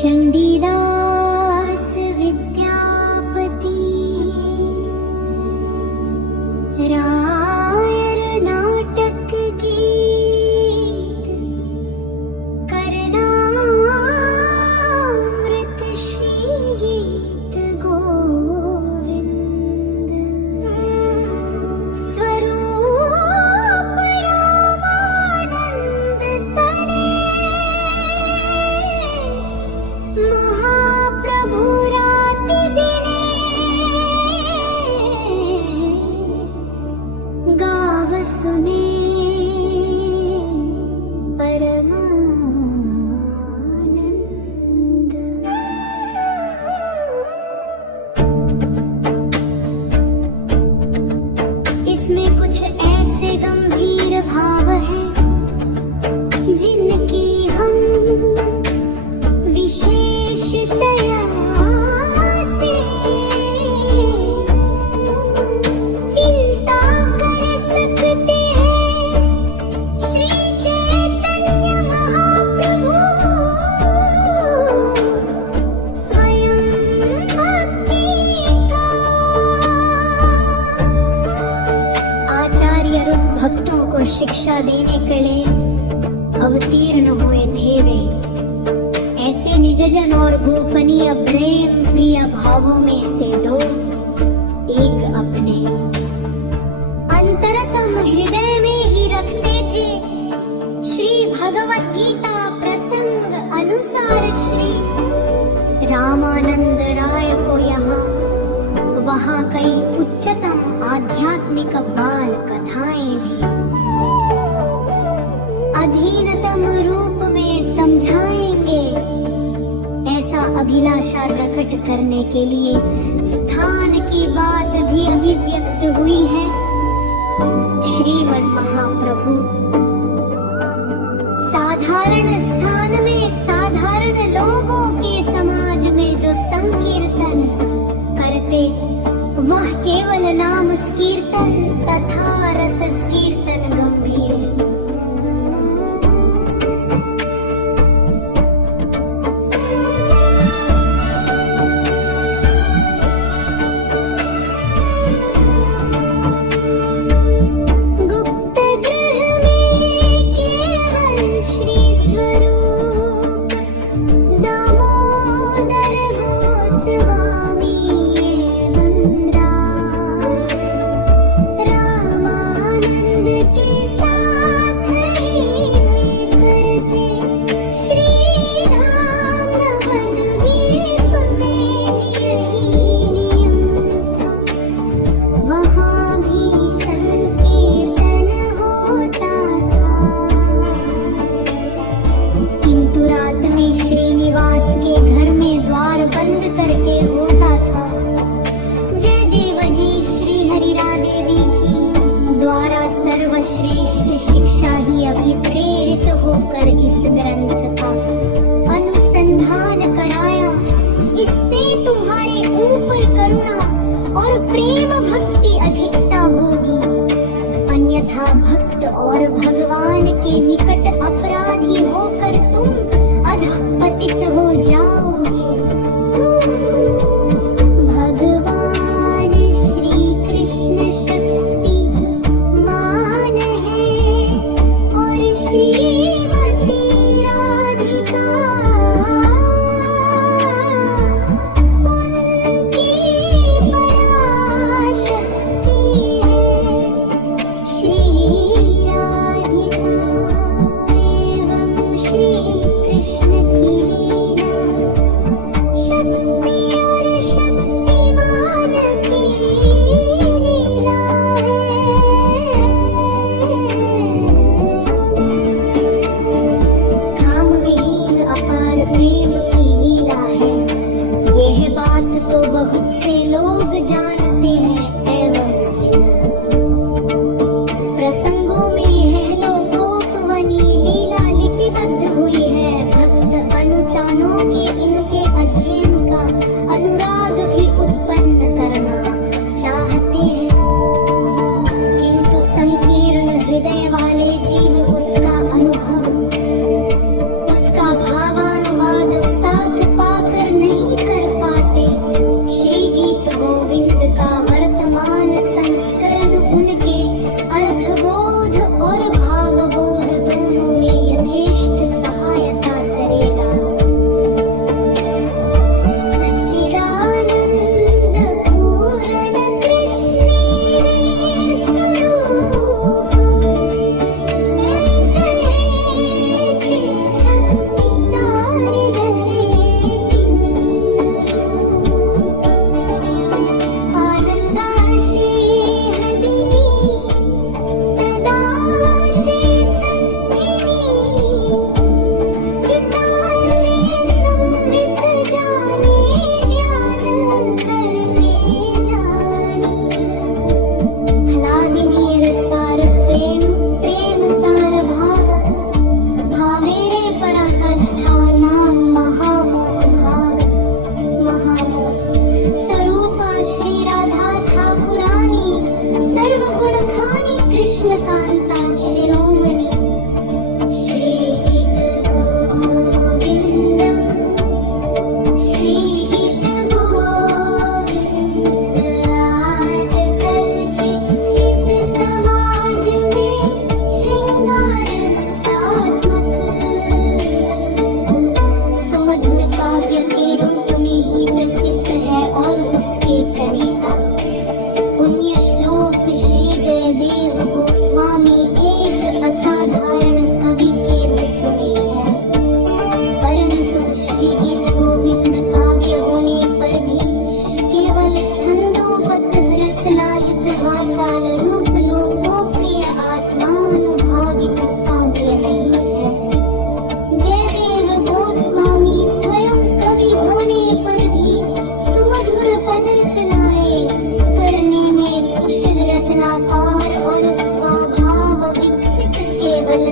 चंडीदास विद्यापति रायर नाटक गीत करनामृत श्री गीत गोविंद स्वरूप रामानंद सने महाप्रभु राति दिने गाव सुने परमानंद। इसमें कुछ ऐसे गंभीर भाव हैं जिनकी हम विशेषतया से चिंता कर सकते हैं। श्री चैतन्य महाप्रभु स्वयं भक्ति का आचार्य रूप भक्तों को शिक्षा देने के लिए अवतीर्ण हुए थे वे। ऐसे निजजन और गोपनीय प्रेम प्रिय भावों में से दो एक अपने अंतरतम हृदय में ही रखते थे। श्री भगवत गीता प्रसंग अनुसार श्री रामानंद राय को यहाँ वहाँ कई उच्चतम आध्यात्मिक बाल कथाएं भी अधीनतम रूप में समझाएंगे। ऐसा अभिलाषा प्रकट करने के लिए स्थान की बात भी अभिव्यक्त हुई है। श्रीमद् महाप्रभु साधारण स्थान में साधारण लोगों के समाज में जो संकीर्तन करते वह केवल नाम कीर्तन तथा रस कीर्तन गंभीर। भक्त और भगवान के निकट अपराधी होकर तुम अधपतित हो जाओगे। भगवान श्री कृष्ण शक्ति मान है और श्रीमती राधिका उनकी पराशक्ति है। श्री राधिका एवं कृष्णकान्ता शिरोमणि श्रीगीतगोविन्दम् श्रीगीतगोविन्द आजकल शिक्षित समाज में श्रृंगार सुमधुर काव्य के रूप में ही प्रसिद्ध है और उसके प्रणेता पुण्य श्लोक श्री जयदेव गोस्वामी एक असाधारण कवि के रूप में है, परंतु श्री गीत गोविंद काव्य होने पर भी केवल छंदोबद्ध रसलायित वाचाल रूप लोकोप्रिय आत्मानुभावित काव्य नहीं है। जयदेव गोस्वामी स्वयं कवि होने पर भी सुमधुर पद रचनाएं करने में कुशल रचनाकार और स्वभाव विकसित केवल